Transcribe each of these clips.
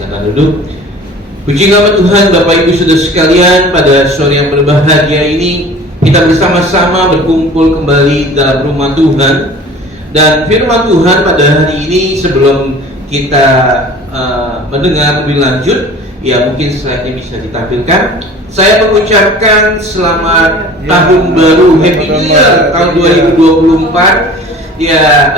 silakan duduk. Puji nama Tuhan, Bapak Ibu Saudara sekalian, pada sore yang berbahagia ini kita bersama-sama berkumpul kembali dalam rumah Tuhan. Dan firman Tuhan pada hari ini, sebelum kita mendengar lebih lanjut, ya mungkin slide-nya bisa ditampilkan. Saya mengucapkan selamat tahun baru, Happy New Year tahun 2024. Ya,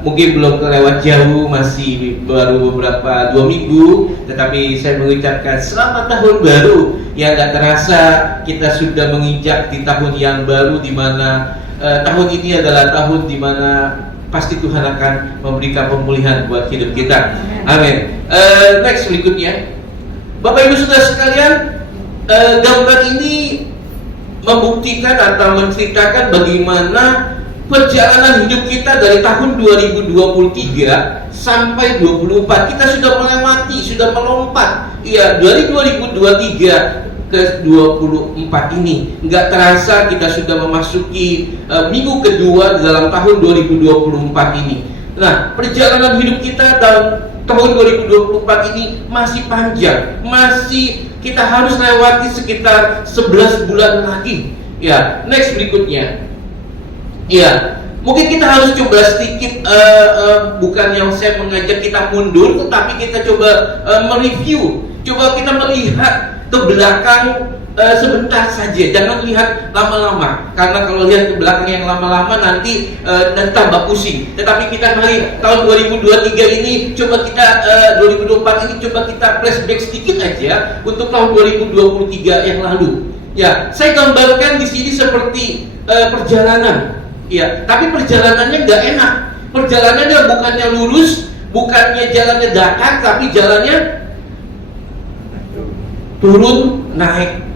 mungkin belum kelewat jauh, masih baru beberapa 2 minggu, tetapi saya mengucapkan selamat tahun baru. Ya, gak terasa kita sudah menginjak di tahun yang baru, di mana tahun ini adalah tahun di mana pasti Tuhan akan memberikan pemulihan buat hidup kita. Amin. Next berikutnya, Bapak Ibu Saudara sekalian, gambar ini membuktikan atau menceritakan bagaimana perjalanan hidup kita dari tahun 2023 sampai 2024. Kita sudah melewati, sudah melompat. Ya, dari 2023 ke 2024 ini. Nggak terasa kita sudah memasuki minggu kedua dalam tahun 2024 ini. Nah, perjalanan hidup kita dalam tahun 2024 ini masih panjang. Masih kita harus lewati sekitar 11 bulan lagi. Ya, next berikutnya. Ya, mungkin kita harus coba sedikit, bukan yang saya mengajak kita mundur, tetapi kita coba mereview, coba kita melihat ke belakang sebentar saja, jangan lihat lama-lama, karena kalau lihat ke belakang yang lama-lama nanti tambah pusing. Tetapi kita mari tahun 2023 ini, coba kita 2024 ini coba kita flashback sedikit aja untuk tahun 2023 yang lalu. Ya, saya gambarkan di sini seperti perjalanan. Ya, tapi perjalanannya nggak enak. Perjalanannya bukannya lurus, bukannya jalannya datar, tapi jalannya turun naik.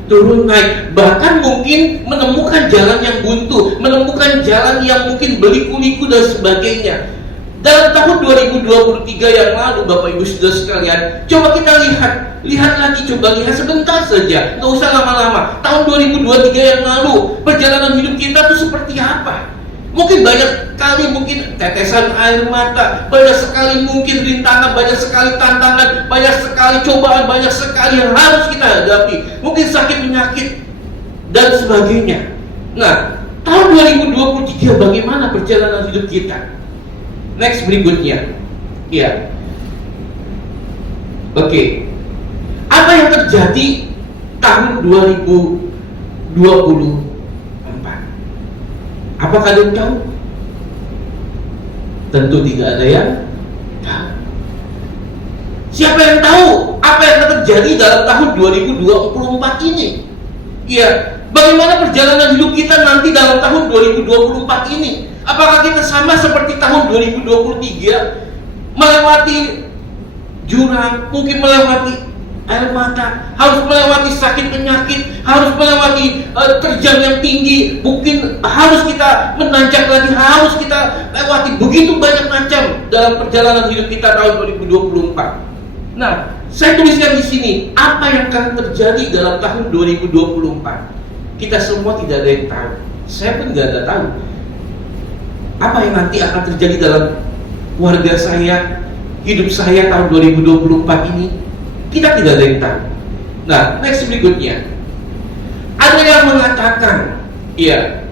Bahkan mungkin menemukan jalan yang buntu, menemukan jalan yang mungkin berliku-liku dan sebagainya. Dalam tahun 2023 yang lalu, Bapak Ibu Saudara sekalian, coba kita lihat lagi, coba lihat sebentar saja, nggak usah lama-lama. Tahun 2023 yang lalu, perjalanan hidup kita itu seperti apa? Mungkin banyak kali mungkin tetesan air mata, banyak sekali mungkin rintangan, banyak sekali tantangan, banyak sekali cobaan, banyak sekali yang harus kita hadapi. Mungkin sakit penyakit dan sebagainya. Nah, tahun 2023 bagaimana perjalanan hidup kita? Next berikutnya. Ya. Oke. Apa yang terjadi tahun 2024? Apa kalian tahu? Tentu tidak ada yang tahu. Siapa yang tahu apa yang akan terjadi dalam tahun 2024 ini? Ya, bagaimana perjalanan hidup kita nanti dalam tahun 2024 ini? Apakah kita sama seperti tahun 2023, melewati jurang, mungkin melewati air mata, harus melewati sakit penyakit, harus melewati terjang yang tinggi, mungkin harus kita menanjak lagi, harus kita lewati begitu banyak macam dalam perjalanan hidup kita tahun 2024. Nah, saya tuliskan di sini apa yang akan terjadi dalam tahun 2024. Kita semua tidak ada yang tahu. Saya pun tidak ada tahu apa yang nanti akan terjadi dalam keluarga saya, hidup saya tahun 2024 ini. Kita tidak ada yang tahu. Nah, next berikutnya. Ada yang mengatakan, ya,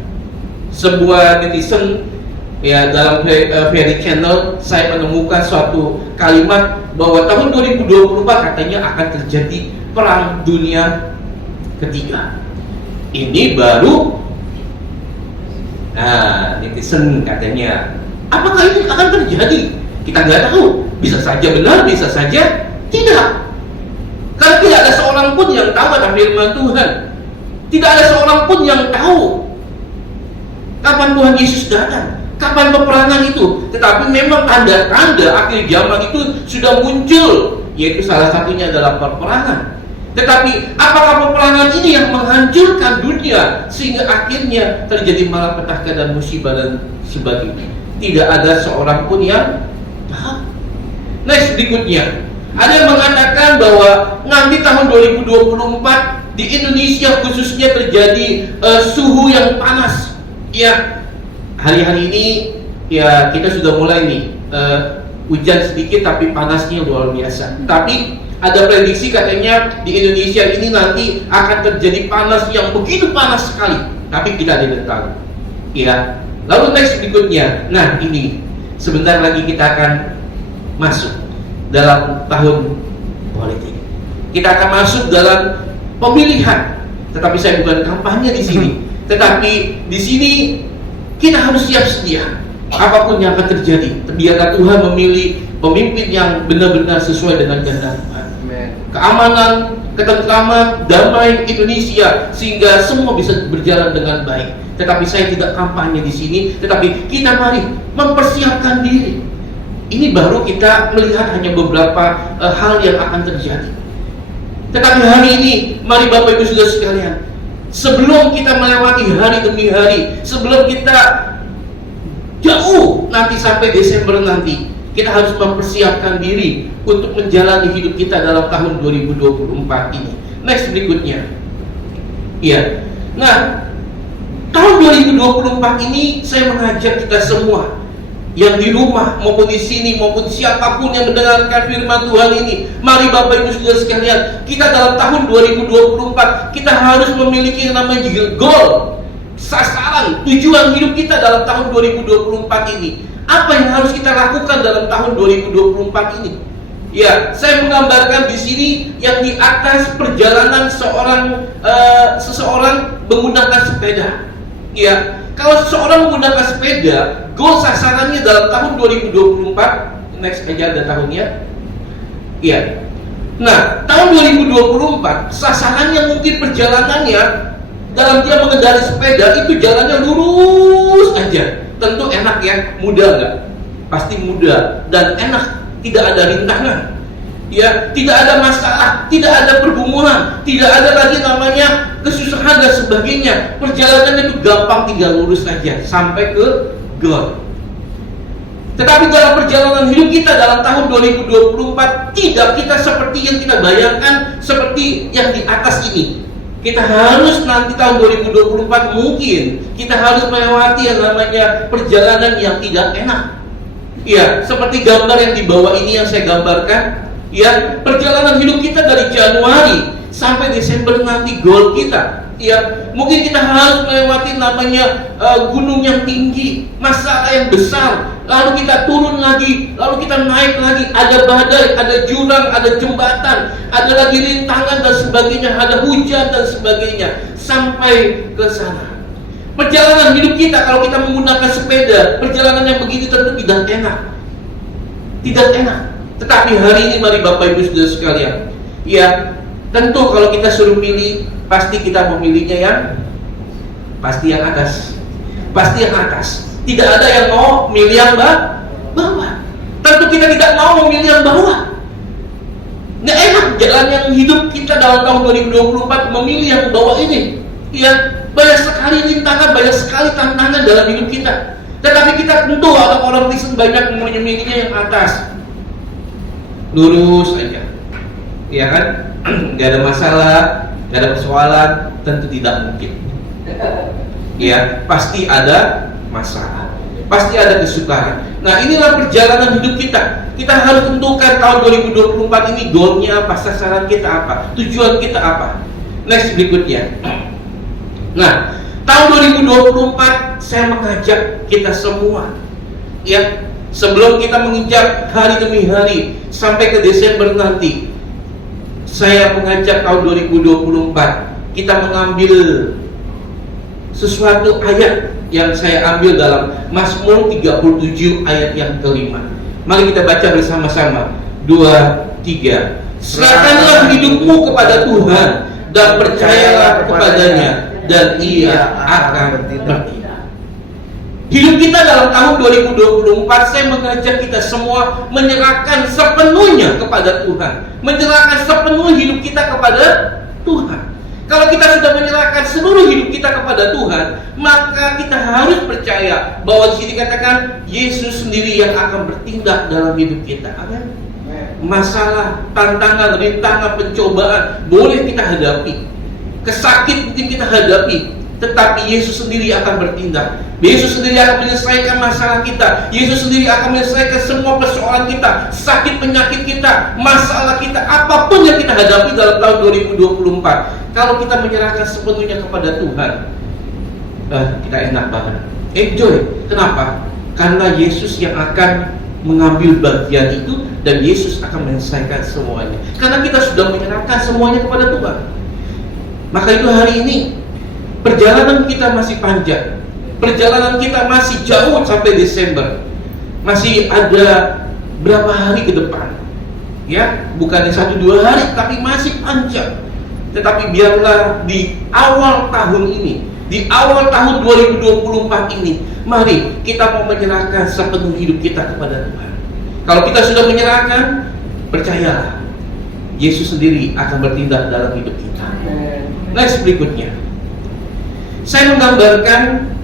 sebuah netizen, ya, dalam Very Channel, saya menemukan suatu kalimat bahwa tahun 2024 katanya akan terjadi perang dunia ketiga. Ini baru, nah, netizen katanya, apakah ini akan terjadi? Kita nggak tahu. Bisa saja benar, bisa saja tidak. Karena tidak ada seorang pun yang tahu kata firman Tuhan. Tidak ada seorang pun yang tahu kapan Tuhan Yesus datang, kapan peperangan itu. Tetapi memang tanda-tanda akhir zaman itu sudah muncul, yaitu salah satunya adalah peperangan. Tetapi apakah peperangan ini yang menghancurkan dunia sehingga akhirnya terjadi malapetaka dan musibah dan sebagainya? Tidak ada seorang pun yang tahu. Next berikutnya. Ada yang mengatakan bahwa nanti tahun 2024 di Indonesia khususnya terjadi suhu yang panas. Ya, hari-hari ini ya kita sudah mulai nih Hujan sedikit tapi panasnya luar biasa. Tapi ada prediksi katanya di Indonesia ini nanti akan terjadi panas yang begitu panas sekali. Tapi kita tidak tahu. Ya. Lalu next berikutnya. Nah, ini sebentar lagi kita akan masuk dalam tahun politik. Kita akan masuk dalam pemilihan. Tetapi saya bukan kampanye di sini. Tetapi di sini kita harus siap sedia. Apapun yang akan terjadi, biarlah Tuhan memilih pemimpin yang benar-benar sesuai dengan kehendak Tuhan. Keamanan, ketentraman, damai Indonesia sehingga semua bisa berjalan dengan baik. Tetapi saya tidak kampanye di sini, tetapi kita mari mempersiapkan diri. Ini baru kita melihat hanya beberapa hal yang akan terjadi. Tetapi hari ini, mari Bapak Ibu Saudara sekalian, sebelum kita melewati hari demi hari, sebelum kita jauh nanti sampai Desember nanti, kita harus mempersiapkan diri untuk menjalani hidup kita dalam tahun 2024 ini. Next berikutnya. Ya. Nah, tahun 2024 ini saya mengajak kita semua yang di rumah maupun di sini maupun siapapun yang mendengarkan firman Tuhan ini, mari Bapak Ibu Saudara sekalian, kita dalam tahun 2024 kita harus memiliki yang namanya goal, sasaran, tujuan hidup kita dalam tahun 2024 ini. Apa yang harus kita lakukan dalam tahun 2024 ini? Ya, saya menggambarkan di sini yang di atas perjalanan seseorang menggunakan sepeda. Ya, kalau seseorang menggunakan sepeda, goal sasarannya dalam tahun 2024, next aja ada tahunnya. Ya. Nah, tahun 2024 sasarannya mungkin perjalanannya dalam dia mengendarai sepeda itu jalannya lurus aja. Tentu enak ya, mudah nggak? Pasti mudah dan enak, tidak ada rintangan. Ya, tidak ada masalah, tidak ada pergumulan, tidak ada lagi namanya kesusahan dan sebagainya. Perjalanan itu gampang, tinggal lurus aja sampai ke goal. Tetapi dalam perjalanan hidup kita dalam tahun 2024 tidak kita seperti yang kita bayangkan, seperti yang di atas ini. Kita harus nanti tahun 2024 mungkin kita harus melewati yang namanya perjalanan yang tidak enak. Ya, seperti gambar yang di bawah ini yang saya gambarkan. Ya, perjalanan hidup kita dari Januari sampai Desember nanti goal kita. Ya, mungkin kita harus melewati namanya gunung yang tinggi, masalah yang besar. Lalu kita turun lagi, lalu kita naik lagi. Ada badai, ada jurang, ada jembatan, ada lagi rintangan dan sebagainya, ada hujan dan sebagainya, sampai ke sana. Perjalanan hidup kita kalau kita menggunakan sepeda, perjalanan yang begitu tentu tidak enak. Tidak enak. Tetapi hari ini mari Bapak Ibu Saudara sekalian, ya, tentu kalau kita suruh pilih, pasti kita memilihnya yang pasti yang atas. Pasti yang atas. Tidak ada yang mau milih yang bawah. Tentu kita tidak mau memilih yang bawah. Nggak enak jalan yang hidup kita dalam tahun 2024 memilih yang bawah ini. Ya, banyak sekali rintangan, banyak sekali tantangan dalam hidup kita. Tetapi kita tentu orang Kristen banyak memilihnya yang atas. Lurus aja, ya kan? Gak ada masalah, gak ada persoalan, tentu tidak mungkin. Ya, pasti ada masalah, pasti ada kesukaran. Nah, inilah perjalanan hidup kita. Kita harus tentukan tahun 2024 ini goalnya apa, sasaran kita apa, tujuan kita apa. Next berikutnya. Nah, tahun 2024 saya mengajak kita semua, ya, sebelum kita menginjak hari demi hari sampai ke Desember nanti, saya mengajak tahun 2024 kita mengambil sesuatu ayat yang saya ambil dalam Mazmur 37 ayat yang kelima. Mari kita baca bersama-sama. 2, 3. Serahkanlah hidupmu kepada Tuhan dan percayalah kepadanya, dan Ia akan bertindak. Hidup kita dalam tahun 2024, saya mengajak kita semua menyerahkan sepenuhnya kepada Tuhan, menyerahkan sepenuh hidup kita kepada Tuhan. Kalau kita sudah menyerahkan seluruh hidup kita kepada Tuhan, maka kita harus percaya bahwa di sini katakan Yesus sendiri yang akan bertindak dalam hidup kita. Amin. Masalah, tantangan, rintangan, pencobaan boleh kita hadapi, kesakit mungkin kita hadapi, tetapi Yesus sendiri akan bertindak. Yesus sendiri akan menyelesaikan masalah kita. Yesus sendiri akan menyelesaikan semua persoalan kita, sakit penyakit kita, masalah kita, apapun yang kita hadapi dalam tahun 2024. Kalau kita menyerahkan sepenuhnya kepada Tuhan, kita enak banget, enjoy. Kenapa? Karena Yesus yang akan mengambil bagian itu, dan Yesus akan menyelesaikan semuanya. Karena kita sudah menyerahkan semuanya kepada Tuhan. Maka itu hari ini perjalanan kita masih panjang. Perjalanan kita masih jauh sampai Desember. Masih ada berapa hari ke depan. Ya, bukan 1-2 hari, tapi masih panjang. Tetapi biarlah di awal tahun ini, di awal tahun 2024 ini, mari kita mau menyerahkan sepenuh hidup kita kepada Tuhan. Kalau kita sudah menyerahkan, percayalah, Yesus sendiri akan bertindak dalam hidup kita. Next, berikutnya, saya menggambarkan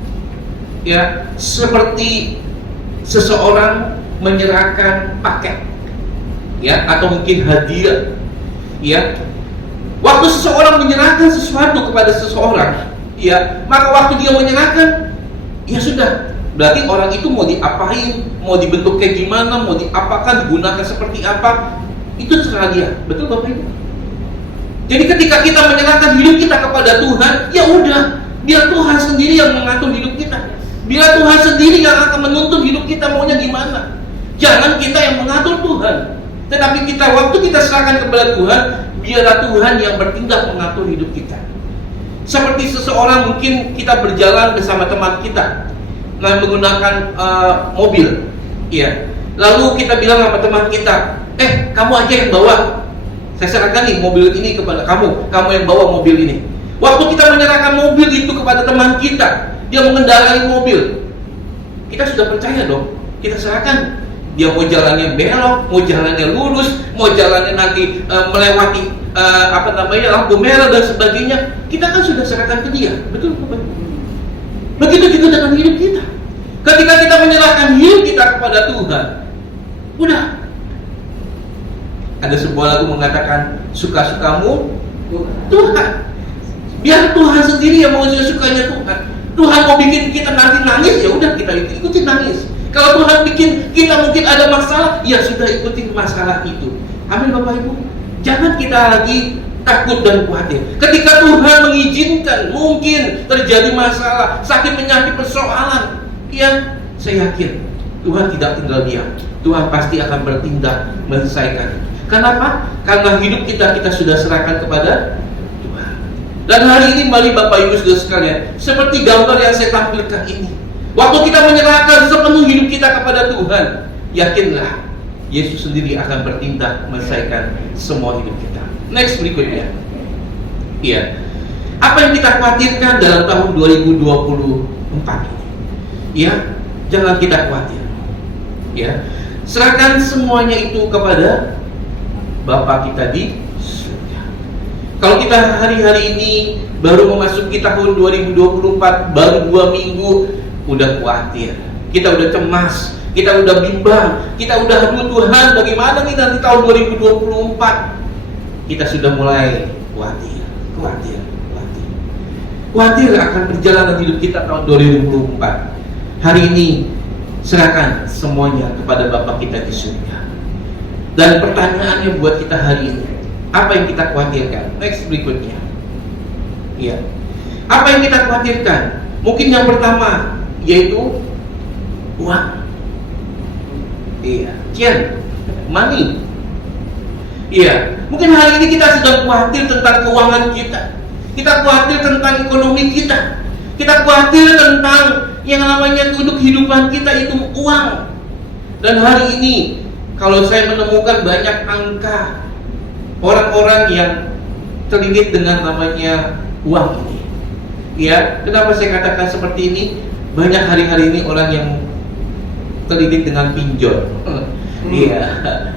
ya seperti seseorang menyerahkan paket, ya, atau mungkin hadiah, ya. Waktu seseorang menyerahkan sesuatu kepada seseorang, ya, maka waktu dia menyerahkan, ya sudah, berarti orang itu mau diapain, mau dibentuk kayak gimana, mau diapakan, digunakan seperti apa, itu terserah dia. Betul Bapak Ibu? Jadi ketika kita menyerahkan hidup kita kepada Tuhan, ya udah, biar Tuhan sendiri yang mengatur hidup kita. Biar Tuhan sendiri yang akan menuntun hidup kita maunya gimana. Jangan kita yang mengatur Tuhan, tetapi kita, waktu kita serahkan kepada Tuhan, biarlah Tuhan yang bertindak mengatur hidup kita. Seperti seseorang, mungkin kita berjalan bersama teman kita, menggunakan mobil, ya. Lalu kita bilang sama teman kita, kamu aja yang bawa. Saya serahkan nih mobil ini kepada kamu yang bawa mobil ini. Waktu kita menyerahkan mobil itu kepada teman kita, dia mengendarai mobil, kita sudah percaya dong. Kita serahkan, dia mau jalannya belok, mau jalannya lurus, mau jalannya nanti melewati lampu merah dan sebagainya, kita kan sudah serahkan ke dia. Betul Bapak? Begitu juga dengan hidup kita. Ketika kita menyerahkan hidup kita kepada Tuhan, udah. Ada sebuah lagu mengatakan, suka-sukamu Tuhan. Biar Tuhan sendiri yang mau sukanya Tuhan. Tuhan mau bikin kita nanti nangis, ya udah kita ikutin nangis. Kalau Tuhan bikin kita mungkin ada masalah, ya sudah ikutin masalah itu. Amin Bapak Ibu. Jangan kita lagi takut dan khawatir. Ketika Tuhan mengizinkan mungkin terjadi masalah, sakit penyakit persoalan, ya saya yakin Tuhan tidak tinggal diam. Tuhan pasti akan bertindak menyelesaikan. Kenapa? Karena hidup kita sudah serahkan kepada Tuhan. Dan hari ini mari Bapak Ibu Saudara sekalian, seperti gambar yang saya tampilkan ini, waktu kita menyerahkan sepenuh hidup kita kepada Tuhan, yakinlah Yesus sendiri akan bertindak menyelesaikan semua hidup kita. Next, berikutnya, iya, apa yang kita khawatirkan dalam tahun 2024 ini? Ya, jangan kita khawatir. Ya, serahkan semuanya itu kepada Bapa kita di surga. Kalau kita hari-hari ini baru memasuki tahun 2024, baru 2 minggu, udah khawatir, kita udah cemas, kita udah bimbang, kita udah, aduh Tuhan, bagaimana nih nanti tahun 2024? Kita sudah mulai khawatir akan perjalanan hidup kita tahun 2024. Hari ini serahkan semuanya kepada Bapa kita di surga. Dan pertanyaannya buat kita hari ini, apa yang kita khawatirkan? Next, berikutnya, ya, apa yang kita khawatirkan? Mungkin yang pertama yaitu uang. Iya, money. Iya, mungkin hari ini kita sedang khawatir tentang keuangan kita. Kita khawatir tentang ekonomi kita. Kita khawatir tentang yang namanya kehidupan kita itu uang. Dan hari ini, kalau saya menemukan banyak angka orang-orang yang terlilit dengan namanya uang ini. Ya, kenapa saya katakan seperti ini? Banyak hari-hari ini orang yang terlilit dengan pinjol. Iya,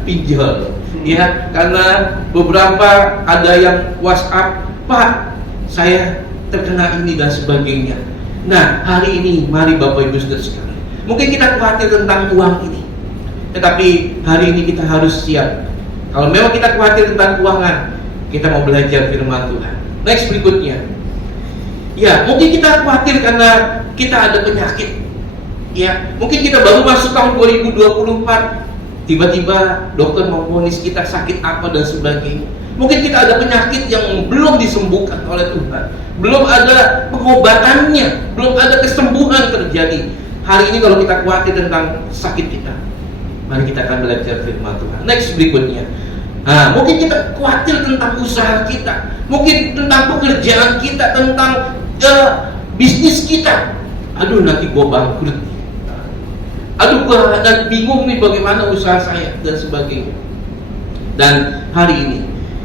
pinjol. Ya, karena beberapa ada yang WhatsApp, Pak, saya terkena ini dan sebagainya. Nah, hari ini mari Bapak Ibu Saudara sekalian, mungkin kita khawatir tentang uang ini, tetapi hari ini kita harus siap. Kalau memang kita khawatir tentang keuangan, kita mau belajar firman Tuhan. Next, berikutnya, Ya, mungkin kita khawatir karena kita ada penyakit. Ya, mungkin kita baru masuk tahun 2024, tiba-tiba dokter memvonis kita sakit apa dan sebagainya. Mungkin kita ada penyakit yang belum disembuhkan oleh Tuhan, belum ada pengobatannya, belum ada kesembuhan terjadi. Hari ini kalau kita khawatir tentang sakit kita, mari kita akan belajar firman Tuhan. Next berikutnya. Nah, mungkin kita khawatir tentang usaha kita, mungkin tentang pekerjaan kita, tentang bisnis kita. Aduh, nanti gua bangkrut. Aduh, gua dan bingung nih bagaimana usaha saya dan sebagainya. Dan hari ini,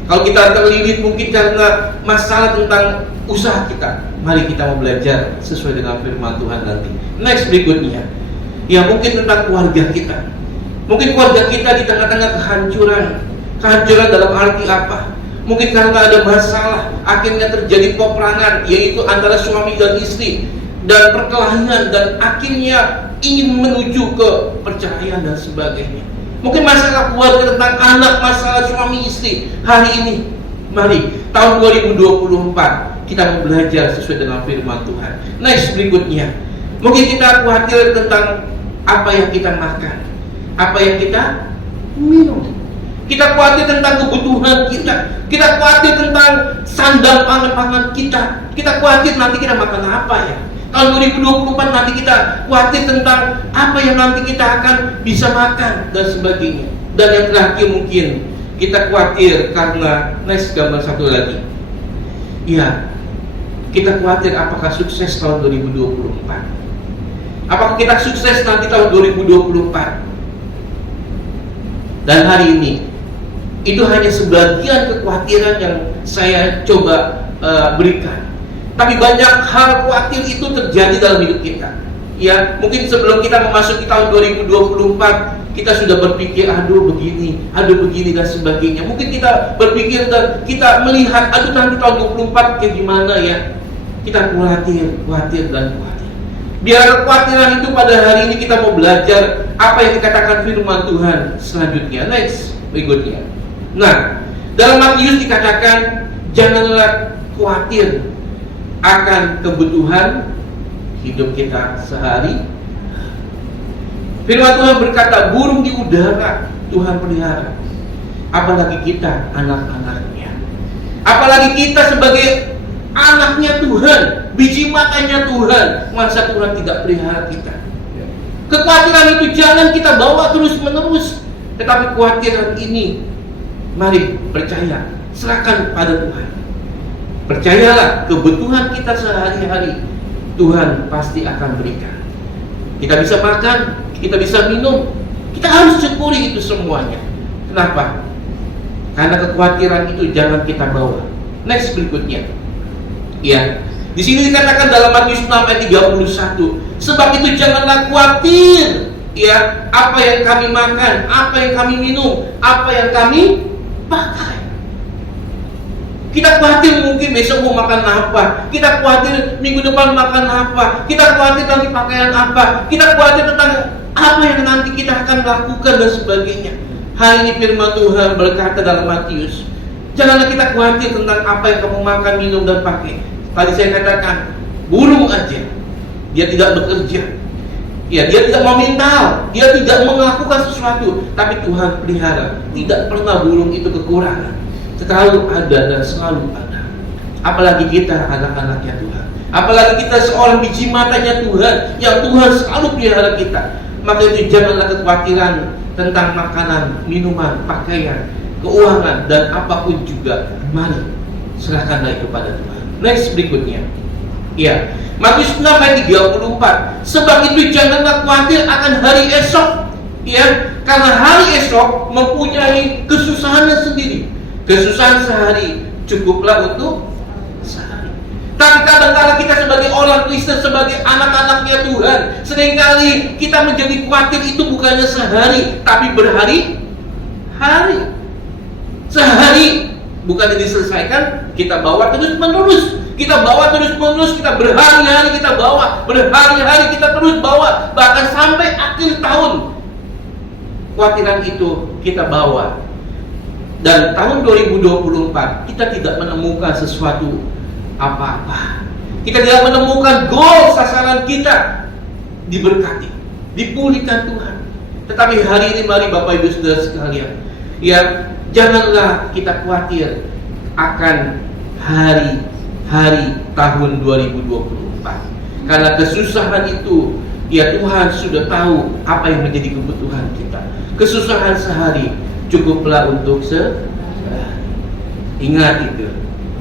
kalau kita terlilit mungkin karena masalah tentang usaha kita, mari kita mau belajar sesuai dengan firman Tuhan nanti. Next berikutnya, ya mungkin tentang keluarga kita. Mungkin keluarga kita di tengah-tengah kehancuran. Kehancuran dalam arti apa? Mungkin karena ada masalah, akhirnya terjadi peperangan, yaitu antara suami dan istri, dan perkelahian, dan akhirnya ingin menuju ke perceraian dan sebagainya. Mungkin masalah keluarga tentang anak, masalah suami istri. Hari ini, mari tahun 2024 kita mau belajar sesuai dengan firman Tuhan. Next berikutnya, mungkin kita khawatir tentang apa yang kita makan, apa yang kita minum. Kita khawatir tentang kebutuhan kita. Kita khawatir tentang sandang pangan kita. Kita khawatir nanti kita makan apa ya. Tahun 2024 nanti kita khawatir tentang apa yang nanti kita akan bisa makan dan sebagainya. Dan yang terakhir mungkin kita khawatir karena next gambar satu lagi. Ya, kita khawatir apakah sukses tahun 2024. Apakah kita sukses nanti tahun 2024. Dan hari ini itu hanya sebagian kekhawatiran yang saya coba berikan. Tapi banyak hal khawatir itu terjadi dalam hidup kita. Ya, mungkin sebelum kita memasuki tahun 2024, kita sudah berpikir, aduh begini dan sebagainya. Mungkin kita berpikir dan kita melihat, aduh nanti tahun 2024 kayak gimana ya. Kita khawatir dan khawatir. Biar kekhawatiran itu pada hari ini kita mau belajar apa yang dikatakan firman Tuhan selanjutnya. Next, berikutnya. Nah, dalam Matius dikatakan janganlah khawatir akan kebutuhan hidup kita sehari. Firman Tuhan berkata, burung di udara Tuhan pelihara, apalagi kita anak-anaknya. Apalagi kita sebagai anaknya Tuhan, biji matanya Tuhan, masa Tuhan tidak pelihara kita? Kekhawatiran itu jangan kita bawa terus-menerus, tetapi kekhawatiran ini mari percaya, serahkan pada Tuhan. Percayalah, kebutuhan kita sehari-hari Tuhan pasti akan berikan. Kita bisa makan, kita bisa minum, kita harus syukuri itu semuanya. Kenapa? Karena kekhawatiran itu jangan kita bawa. Next berikutnya. Ya, di sini dikatakan dalam Matius 6 ayat 31, sebab itu janganlah khawatir, ya, apa yang kami makan, apa yang kami minum, apa yang kami pakai. Kita khawatir mungkin besok mau makan apa, kita khawatir minggu depan makan apa, kita khawatir nanti pakaian apa, kita khawatir tentang apa yang nanti kita akan lakukan dan sebagainya. Hari ini firman Tuhan berkata dalam Matius, janganlah kita khawatir tentang apa yang kamu makan, minum, dan pakai. Tadi saya katakan, burung aja dia tidak bekerja, ya, dia tidak memintal, dia tidak melakukan sesuatu, tapi Tuhan pelihara. Tidak pernah burung itu kekurangan, selalu ada dan selalu ada. Apalagi kita anak-anaknya Tuhan, apalagi kita seorang biji matanya Tuhan, yang Tuhan selalu pelihara kita. Maka itu janganlah kekhawatiran tentang makanan, minuman, pakaian, keuangan, dan apapun juga. Mari serahkanlah itu pada Tuhan. Next berikutnya. Ya, Matius 6 ayat 34. Sebab itu janganlah khawatir akan hari esok, ya, karena hari esok mempunyai kesusahannya sendiri. Kesusahan sehari cukuplah untuk sehari. Tapi kadang-kadang kita sebagai orang Kristen, sebagai anak-anaknya Tuhan, seringkali kita menjadi khawatir itu bukannya sehari, tapi berhari-hari. Sehari bukan diselesaikan, kita bawa terus-menerus. Kita bawa terus-menerus, kita berhari-hari kita bawa, berhari-hari kita terus bawa, bahkan sampai akhir tahun kekhawatiran itu kita bawa. Dan tahun 2024 kita tidak menemukan sesuatu apa-apa. kita tidak menemukan goal sasaran kita diberkati, dipulihkan Tuhan. Tetapi hari ini mari Bapak Ibu Saudara sekalian, ya, janganlah kita khawatir akan hari-hari tahun 2024. Karena kesusahan itu, ya Tuhan sudah tahu apa yang menjadi kebutuhan kita. Kesusahan sehari cukuplah untuk sehari. Ingat itu.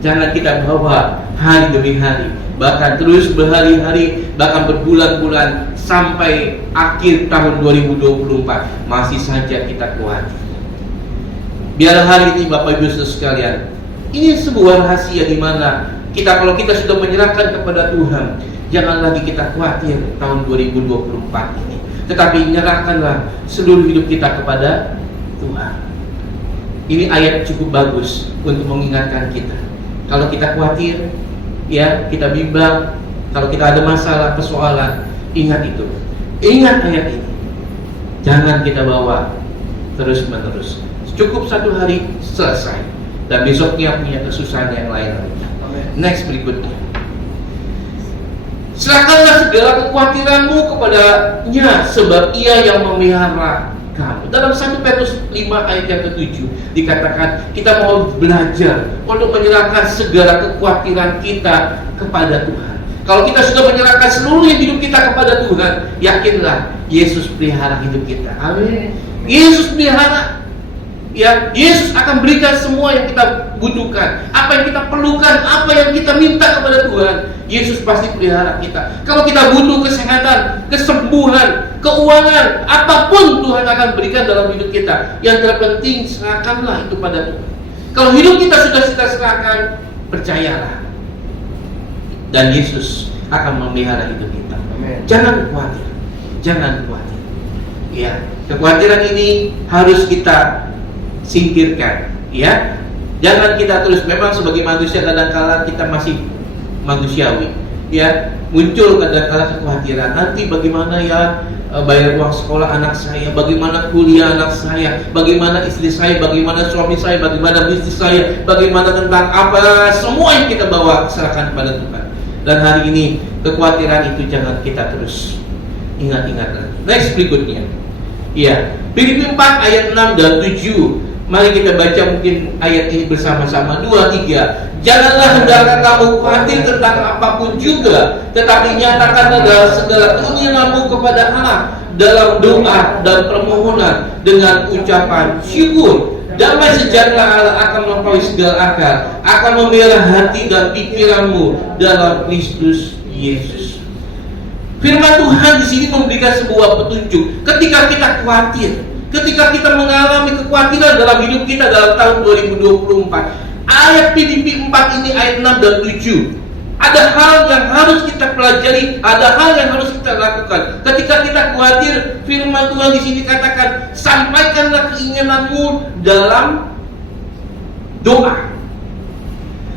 Jangan kita bawa hari demi hari, bahkan terus berhari-hari, bahkan berbulan-bulan sampai akhir tahun 2024 masih saja kita khawatir. Biar hari ini Bapak Ibu Saudara sekalian, ini sebuah rahasia di mana kalau kita sudah menyerahkan kepada Tuhan, jangan lagi kita khawatir tahun 2024 ini, tetapi nyerahkanlah seluruh hidup kita kepada Tuhan. Ini ayat cukup bagus untuk mengingatkan kita. Kalau kita khawatir, ya, kita bimbang, kalau kita ada masalah, persoalan, ingat itu. Ingat ayat ini. Jangan kita bawa terus-menerus. Cukup satu hari selesai, dan besoknya punya kesusahan yang lain. Next, berikutnya. Serahkanlah segala kekhawatiranmu kepadanya, sebab Ia yang memelihara kamu. Dalam 1 Petrus 5 ayat yang ke-7 dikatakan kita mau belajar untuk menyerahkan segala kekhawatiran kita kepada Tuhan. Kalau kita sudah menyerahkan seluruh hidup kita kepada Tuhan, yakinlah Yesus pelihara hidup kita. Amin. Yesus pelihara. Ya, Yesus akan berikan semua yang kita butuhkan, apa yang kita perlukan, apa yang kita minta kepada Tuhan. Yesus pasti pelihara kita. Kalau kita butuh kesehatan, kesembuhan, keuangan, apapun Tuhan akan berikan dalam hidup kita. Yang terpenting serahkanlah itu pada Tuhan. Kalau hidup kita sudah kita serahkan, percayalah, dan Yesus akan memelihara hidup kita. Amen. Jangan khawatir, jangan khawatir. Ya, kekhawatiran ini harus kita singkirkan, ya. Jangan kita terus, memang sebagai manusia kadang-kala kita masih manusiawi, ya. Muncul kadang-kala kekhawatiran, nanti bagaimana ya bayar uang sekolah anak saya, bagaimana kuliah anak saya, bagaimana istri saya, bagaimana suami saya, bagaimana bisnis saya, bagaimana tentang apa, semua yang kita bawa serahkan kepada Tuhan. Dan hari ini kekhawatiran itu jangan kita terus ingat-ingat lagi. Next, berikutnya, ya, Filipi 4 ayat 6 dan 7. Mari kita baca mungkin ayat ini bersama-sama. 2, 3. Janganlah hendaklah kamu khawatir tentang apapun juga, tetapi nyatakan adalah segala keinginanmu kepada Allah dalam doa dan permohonan dengan ucapan syukur. Damai sejahtera Allah akan melampaui segala akal, akan memelihara hati dan pikiranmu dalam Kristus Yesus. Firman Tuhan di sini memberikan sebuah petunjuk. Ketika kita khawatir, ketika kita mengalami kekhawatiran dalam hidup kita dalam tahun 2024, ayat Filipi 4 ini ayat 6 dan 7, ada hal yang harus kita pelajari, ada hal yang harus kita lakukan. Ketika kita khawatir, firman Tuhan di sini katakan, sampaikanlah keinginanmu dalam doa.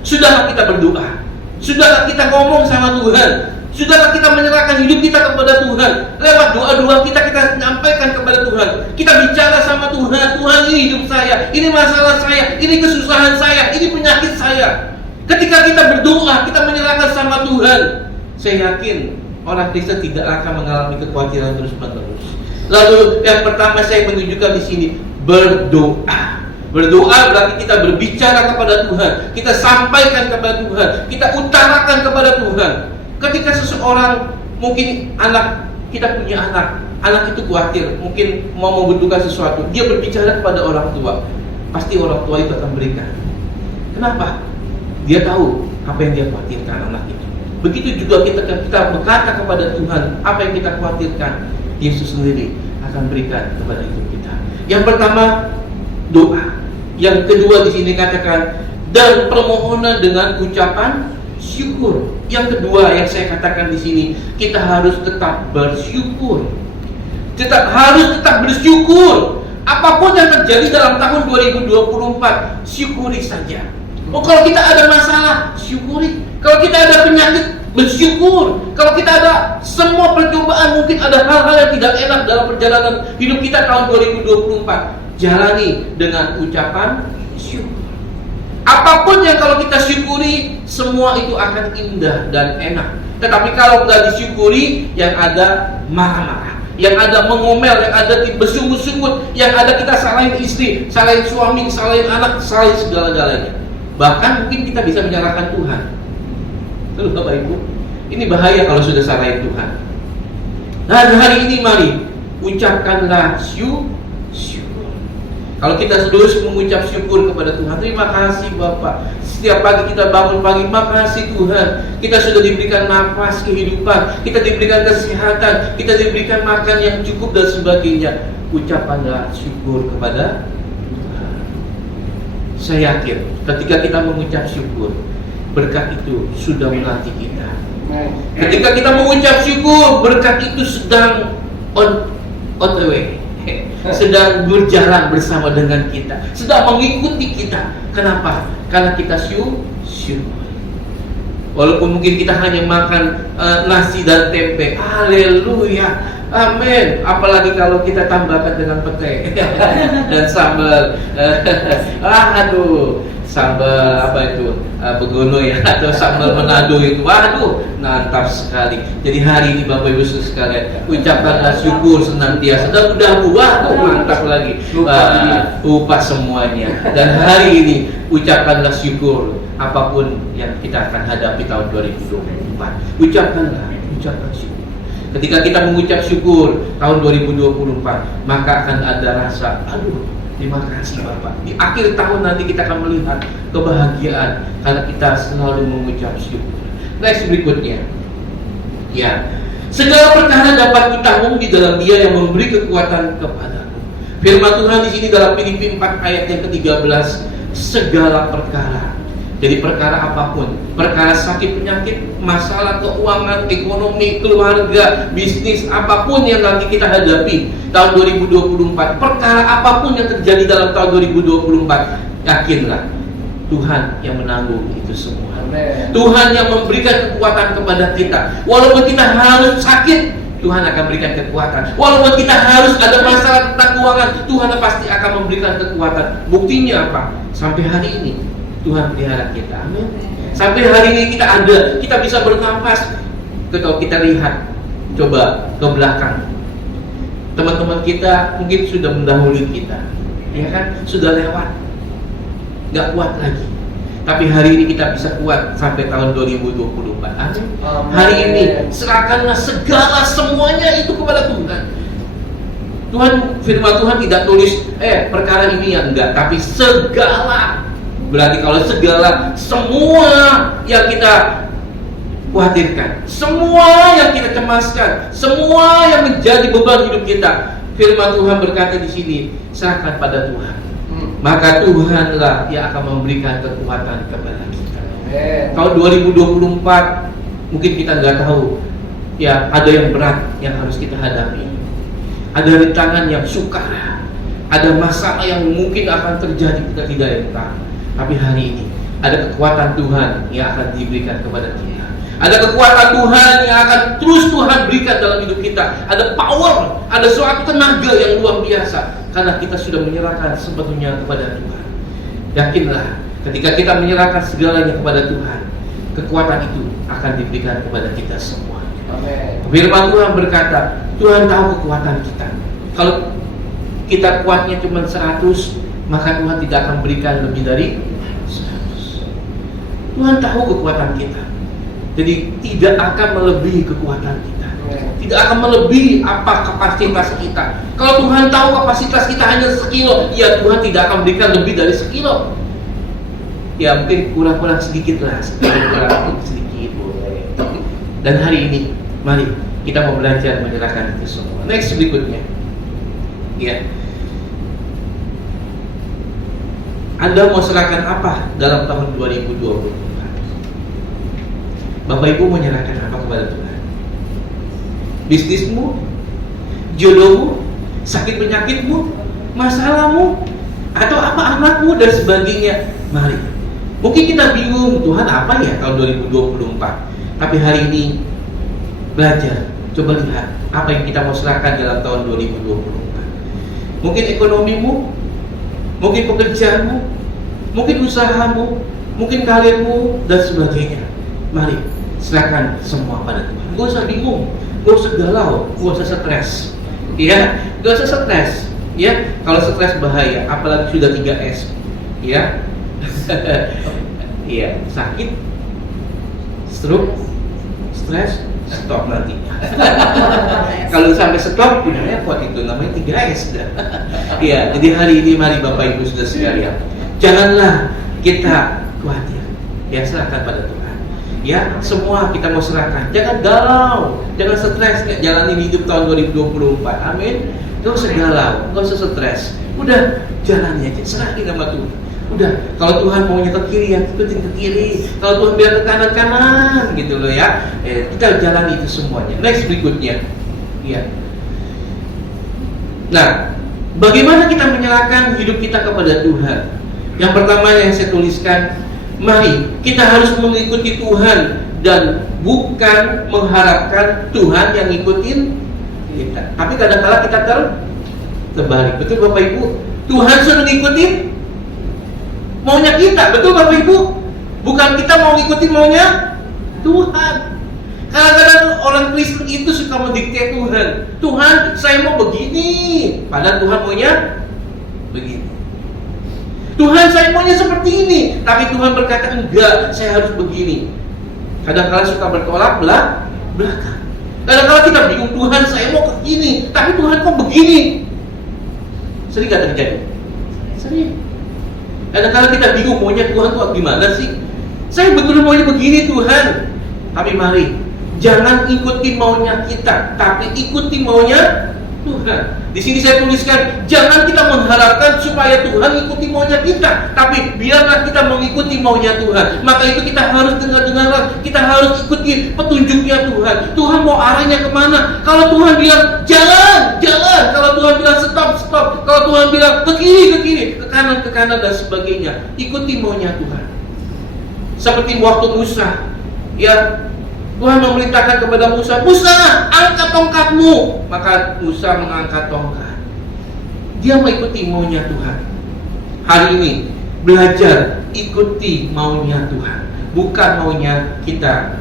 Sudahkah kita berdoa? Sudahkah kita ngomong sama Tuhan? Sudahkah kita menyerahkan hidup kita kepada Tuhan? Lewat doa-doa kita menyampaikan kepada Tuhan. Kita bicara sama Tuhan, Tuhan ini hidup saya, ini masalah saya, ini kesusahan saya, ini penyakit saya. Ketika kita berdoa, kita menyerahkan sama Tuhan, saya yakin orang Kristen tidak akan mengalami kekhawatiran terus-menerus. Lalu yang pertama saya menunjukkan di sini, berdoa. Berdoa berarti kita berbicara kepada Tuhan, kita sampaikan kepada Tuhan, kita utarakan kepada Tuhan. Ketika seseorang, mungkin kita punya anak itu khawatir, mungkin mau membutuhkan sesuatu, dia berbicara kepada orang tua, pasti orang tua itu akan berikan. Kenapa? Dia tahu apa yang dia khawatirkan anak itu. Begitu juga kita berkata kepada Tuhan apa yang kita khawatirkan, Yesus sendiri akan berikan kepada hidup kita. Yang pertama, doa. Yang kedua di sini katakan, dan permohonan dengan ucapan syukur. Yang kedua yang saya katakan di sini, kita harus tetap bersyukur. Harus tetap bersyukur. Apapun yang terjadi dalam tahun 2024, syukuri saja. Kalau kita ada masalah, syukuri. Kalau kita ada penyakit, bersyukur. Kalau kita ada semua percobaan, mungkin ada hal-hal yang tidak enak dalam perjalanan hidup kita tahun 2024, jalani dengan ucapan syukur. Apapun yang kalau kita syukuri, semua itu akan indah dan enak. Tetapi kalau nggak disyukuri, yang ada marah-marah, yang ada mengomel, yang ada bersungut-sungut, yang ada kita salahin istri, salahin suami, salahin anak, salahin segala-galanya. Bahkan mungkin kita bisa menyalahkan Tuhan. Lalu Bapak Ibu, ini bahaya kalau sudah salahin Tuhan. Nah, hari ini mari ucapkanlah syukur. Kalau kita terus mengucap syukur kepada Tuhan, terima kasih Bapak. Setiap pagi kita bangun pagi, makasih Tuhan. Kita sudah diberikan nafas kehidupan, kita diberikan kesehatan, kita diberikan makan yang cukup dan sebagainya. Ucapkanlah syukur kepada Tuhan. Saya yakin ketika kita mengucap syukur, berkat itu sudah menanti kita. Ketika kita mengucap syukur, berkat itu sedang on the way, sedang berjalan bersama dengan kita, sedang mengikuti kita. Kenapa? Karena kita syukur. Walaupun mungkin kita hanya makan nasi dan tempe, haleluya, amin. Apalagi kalau kita tambahkan dengan pete dan sambal, aduh, sambal apa itu, begono ya, atau sambal Manado itu, waduh, mantap sekali. Jadi hari ini Bapak Ibu sekalian, ucapkanlah syukur senantiasa. Dan udah waduh, mantap lagi, lupa semuanya. Dan hari ini ucapkanlah syukur apapun yang kita akan hadapi tahun 2024. Ucapkan syukur. Ketika kita mengucap syukur tahun 2024, maka akan ada rasa, aduh, terima kasih Bapak. Di akhir tahun nanti kita akan melihat kebahagiaan karena kita selalu mengucap syukur. Next berikutnya, ya, segala perkara dapat kutahui di dalam Dia yang memberi kekuatan kepadaku. Firman Tuhan di sini dalam Filipi 4 ayat yang ke-13, segala perkara. Jadi perkara apapun, perkara sakit penyakit, masalah keuangan, ekonomi, keluarga, bisnis, apapun yang nanti kita hadapi tahun 2024, perkara apapun yang terjadi dalam tahun 2024, yakinlah Tuhan yang menanggung itu semua. Amen. Tuhan yang memberikan kekuatan kepada kita. Walaupun kita harus sakit, Tuhan akan berikan kekuatan. Walaupun kita harus ada masalah tentang keuangan, Tuhan pasti akan memberikan kekuatan. Buktinya apa? Sampai hari ini Tuhan pelihara kita. Amin. Sampai hari ini kita bisa bernafas. Kalau kita lihat, coba ke belakang, teman-teman kita mungkin sudah mendahului kita, ya kan? Sudah lewat, nggak kuat lagi. Tapi hari ini kita bisa kuat sampai tahun 2024. Amin. Hari ini serahkanlah segala semuanya itu kepada Tuhan. Firman Tuhan tidak tulis perkara ini yang enggak, tapi segala. Berarti kalau segala, semua yang kita khawatirkan, semua yang kita cemaskan, semua yang menjadi beban hidup kita, firman Tuhan berkata di sini, serahkan pada Tuhan. Maka Tuhanlah yang akan memberikan kekuatan kepada kita. Tahun 2024 mungkin kita nggak tahu, ya ada yang berat yang harus kita hadapi, ada rintangan yang sukar, ada masalah yang mungkin akan terjadi kita tidak tahu. Tapi hari ini ada kekuatan Tuhan yang akan diberikan kepada kita. Ada kekuatan Tuhan yang akan terus Tuhan berikan dalam hidup kita. Ada power, ada suatu tenaga yang luar biasa karena kita sudah menyerahkan sepenuhnya kepada Tuhan. Yakinlah, ketika kita menyerahkan segalanya kepada Tuhan, kekuatan itu akan diberikan kepada kita semua. Amen. Firman Tuhan berkata, Tuhan tahu kekuatan kita. Kalau kita kuatnya cuma 100, maka Tuhan tidak akan berikan lebih dari 100. Tuhan tahu kekuatan kita, jadi tidak akan melebihi kekuatan kita, tidak akan melebihi apa kapasitas kita. Kalau Tuhan tahu kapasitas kita hanya sekilo, ya Tuhan tidak akan berikan lebih dari sekilo. Ya mungkin kurang-kurang sedikit lah, kurang sedikit boleh. Dan hari ini, mari kita mau belajar menyerahkan itu semua. Next berikutnya, ya. Anda mau serahkan apa dalam tahun 2024? Bapak Ibu mau menyerahkan apa kepada Tuhan? Bisnismu, jodohmu, sakit penyakitmu, masalahmu, atau apa anakmu dan sebagainya. Mari. Mungkin kita bingung, Tuhan apa ya tahun 2024? Tapi hari ini belajar, coba lihat apa yang kita mau serahkan dalam tahun 2024. Mungkin ekonomimu, mungkin pekerjaanmu, mungkin usahamu, mungkin karirmu, dan sebagainya. Mari, serahkan semua pada Tuhan. Gak usah bingung, gak usah galau, gak usah stres. Ya, gak usah stres. Ya, kalau stres bahaya, apalagi sudah 3S. Ya, iya, sakit, stroke, stres, stop nanti. Kalau sampai stop, udah repot itu, namanya 3S dah. Iya, jadi hari ini mari Bapak Ibu Saudara sekalian, janganlah kita khawatir. Ya, serahkan pada Tuhan. Ya, semua kita mau serahkan. Jangan galau, jangan stres jalanin hidup tahun 2024. Amin. Gak usah galau, gak usah stres. Udah jalani aja, serahin sama Tuhan. Udah, kalau Tuhan maunya ke kiri, ya ikutin ke kiri. Kalau Tuhan bilang ke kanan gitu loh ya. Kita jalani itu semuanya. Next berikutnya. Ya. Nah, bagaimana kita menyerahkan hidup kita kepada Tuhan? Yang pertama yang saya tuliskan, mari kita harus mengikuti Tuhan dan bukan mengharapkan Tuhan yang ngikutin kita. Tapi kadang-kala kita terbalik. Betul Bapak Ibu? Tuhan suruh ngikutin maunya kita, betul Bapak Ibu? Bukan kita mau ngikutin maunya Tuhan. Kadang-kadang orang Kristen itu suka mendikte Tuhan. Tuhan, saya mau begini, padahal Tuhan maunya begini. Tuhan, saya maunya seperti ini, tapi Tuhan berkata enggak, saya harus begini. Kadang-kadang suka bertolak belakang. Kadang-kadang kita bingung, Tuhan saya mau ke gini, tapi Tuhan kok begini. Sering gak terjadi? Sering. Kadang-kadang kita bingung maunya Tuhan tuh gimana sih? Saya betul maunya begini Tuhan. Tapi mari, jangan ikuti maunya kita, tapi ikuti maunya Tuhan. Di sini saya tuliskan, jangan kita mengharapkan supaya Tuhan ikuti maunya kita, tapi biarlah kita mengikuti maunya Tuhan. Maka itu kita harus dengar-dengar, kita harus ikuti petunjuknya Tuhan. Tuhan mau arahnya kemana? Kalau Tuhan bilang jalan, jalan. Kalau Tuhan bilang stop, stop. Kalau Tuhan bilang ke kiri, ke kanan dan sebagainya. Ikuti maunya Tuhan. Seperti waktu Musa, ya, Tuhan memerintahkan kepada Musa, Musa, angkat tongkatmu. Maka Musa mengangkat tongkat. Dia mengikuti maunya Tuhan. Hari ini belajar ikuti maunya Tuhan, bukan maunya kita.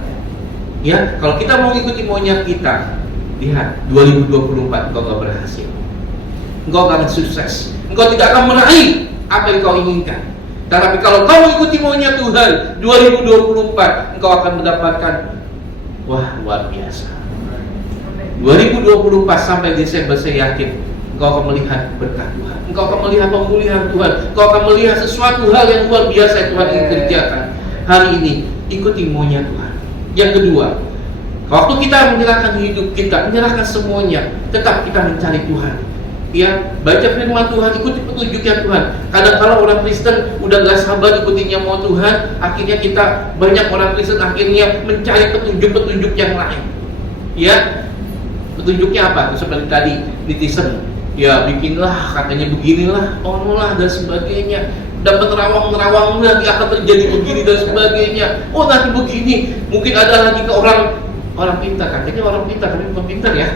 Ya, kalau kita mau ikuti maunya kita, lihat 2024 engkau gak berhasil. Engkau akan sukses. Engkau tidak akan meraih apa yang kau inginkan. Tapi kalau kau mengikuti maunya Tuhan, 2024 engkau akan mendapatkan, wah, luar biasa. 2024 sampai Desember saya yakin engkau akan melihat berkat Tuhan. Engkau akan melihat pemulihan Tuhan. Engkau akan melihat sesuatu hal yang luar biasa yang Tuhan ingin kerjakan. Hari ini ikuti maunya Tuhan. Yang kedua, waktu kita menyerahkan hidup kita, menyerahkan semuanya, tetap kita mencari Tuhan. Ya, baca firman Tuhan, ikuti petunjuknya Tuhan. Kadang-kala orang Kristen udah gak sabar ikutinnya mau Tuhan, akhirnya kita, banyak orang Kristen akhirnya mencari petunjuk-petunjuk yang lain. Ya, petunjuknya apa? Seperti tadi netizen, ya bikinlah, katanya beginilah, lah dan sebagainya. Dapat nerawang lagi akan terjadi begini dan sebagainya. Oh nanti begini, mungkin ada lagi ke orang pintar, katanya orang pintar, tapi bukan pintar ya.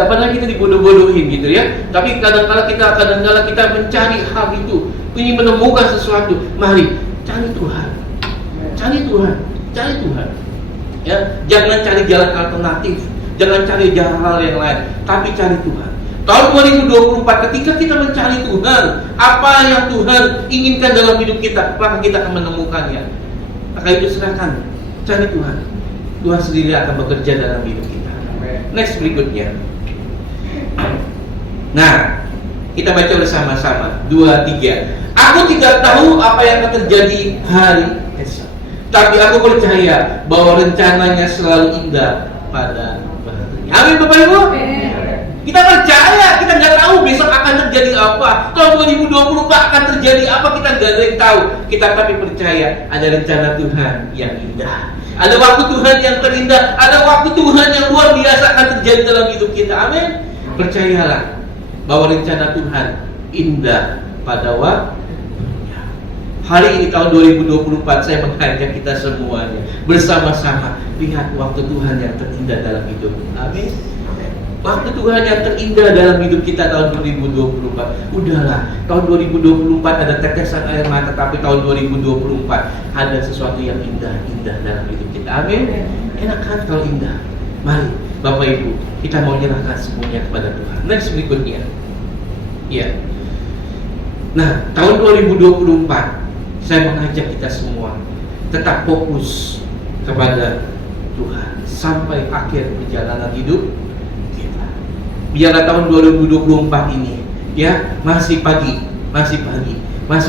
Apalagi kita dibodoh-bodohin gitu ya. Tapi kadang-kala kita mencari hal itu, ingin menemukan sesuatu. Mari cari Tuhan, cari Tuhan, cari Tuhan. Ya, jangan cari jalan alternatif, jangan cari hal yang lain, tapi cari Tuhan. Tahun 2024 ketika kita mencari Tuhan, apa yang Tuhan inginkan dalam hidup kita, maka kita akan menemukannya. Maka itu serahkan, cari Tuhan. Tuhan sendiri akan bekerja dalam hidup kita. Next berikutnya. Nah, kita baca bersama-sama 2, 3. Aku tidak tahu apa yang akan terjadi hari esok, tapi aku percaya bahwa rencananya selalu indah pada bahagia. Amin Bapak Ibu. Kita percaya, kita nggak tahu besok akan terjadi apa, tahun 2024 akan terjadi apa, kita nggak ada yang tahu. Kita tapi percaya ada rencana Tuhan yang indah. Ada waktu Tuhan yang terindah, ada waktu Tuhan yang luar biasa akan terjadi dalam hidup kita. Amin. Percayalah bahwa rencana Tuhan indah pada waktunya. Hari ini tahun 2024 saya mengajak kita semuanya bersama-sama lihat waktu Tuhan yang terindah dalam hidup. Amin. waktu Tuhan yang terindah dalam hidup kita tahun 2024. Udahlah, tahun 2024 ada tetesan air mata, tapi tahun 2024 ada sesuatu yang indah-indah dalam hidup kita. Amin. Enak kan kalau indah? Mari Bapak Ibu, kita mau menyerahkan semuanya kepada Tuhan. Next berikutnya. Ya. Nah, tahun 2024 saya mengajak kita semua tetap fokus kepada Tuhan sampai akhir perjalanan hidup kita. Biarlah tahun 2024 ini ya masih pagi, masih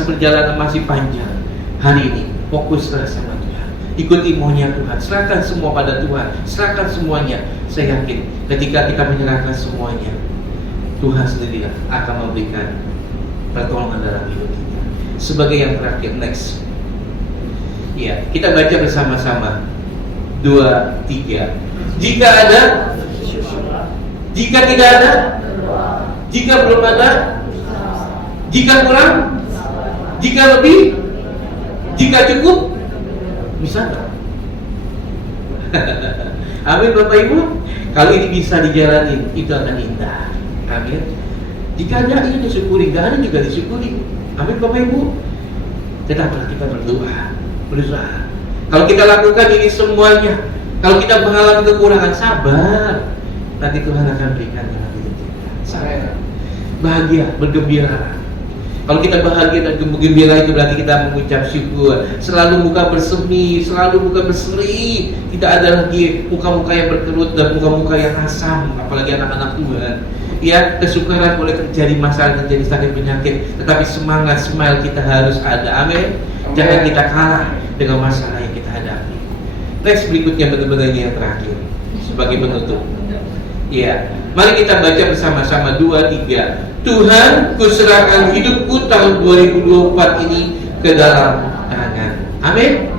perjalanan masih panjang. Hari ini fokuslah sama Tuhan. Ikuti maunya Tuhan. Serahkan semua pada Tuhan. Serahkan semuanya. Saya yakin ketika kita menyerahkan semuanya, Tuhan sendirilah akan memberikan pertolongan dalam hidup kita. Sebagai yang terakhir, next. Ya, kita baca bersama-sama. 2, 3. Jika ada, jika tidak ada, jika belum ada, jika kurang, jika lebih, jika cukup, bisa tak? Amin Bapak Ibu. Kalau ini bisa dijalani, itu akan indah. Amin. Jika ada, ini disyukuri. Tidak ada juga disyukuri. Amin Bapak Ibu. Tetaplah kita berdoa, berusaha. Kalau kita lakukan ini semuanya, kalau kita mengalami kekurangan, sabar. Nanti Tuhan akan berikan dalam hidup kita. Sabar, bahagia, bergembira. Kalau kita bahagia dan gembira, itu berarti kita mengucap syukur. Selalu muka bersemi, selalu muka berseri. Tidak ada lagi muka-muka yang berkerut dan muka-muka yang asam. Apalagi anak-anak Tuhan. Ya, kesukaran boleh terjadi, masalah terjadi, sakit penyakit, tetapi semangat, smile kita harus ada. Amin. Jangan kita kalah dengan masalah yang kita hadapi. Next berikutnya benar-benar yang terakhir sebagai penutup. Ya, mari kita baca bersama-sama 2, 3. Tuhan, kuserahkan hidupku tahun 2024 ini ke dalam tangan. Amin.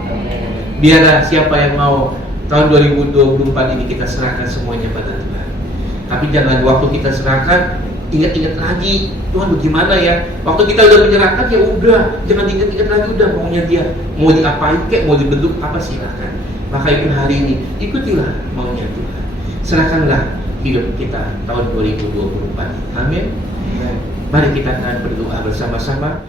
Biarlah siapa yang mau tahun 2024 ini kita serahkan semuanya pada Tuhan. Tapi jangan waktu kita serahkan ingat-ingat lagi, Tuhan bagaimana ya? Waktu kita udah menyerahkan ya udah, jangan ingat-ingat lagi, udah maunya dia, mau diapain kek, mau dibentuk apa silakan. Maka itu hari ini ikutilah maunya Tuhan. Serahkanlah hidup kita tahun 2024. Amin. Mari kita akan berdoa bersama-sama.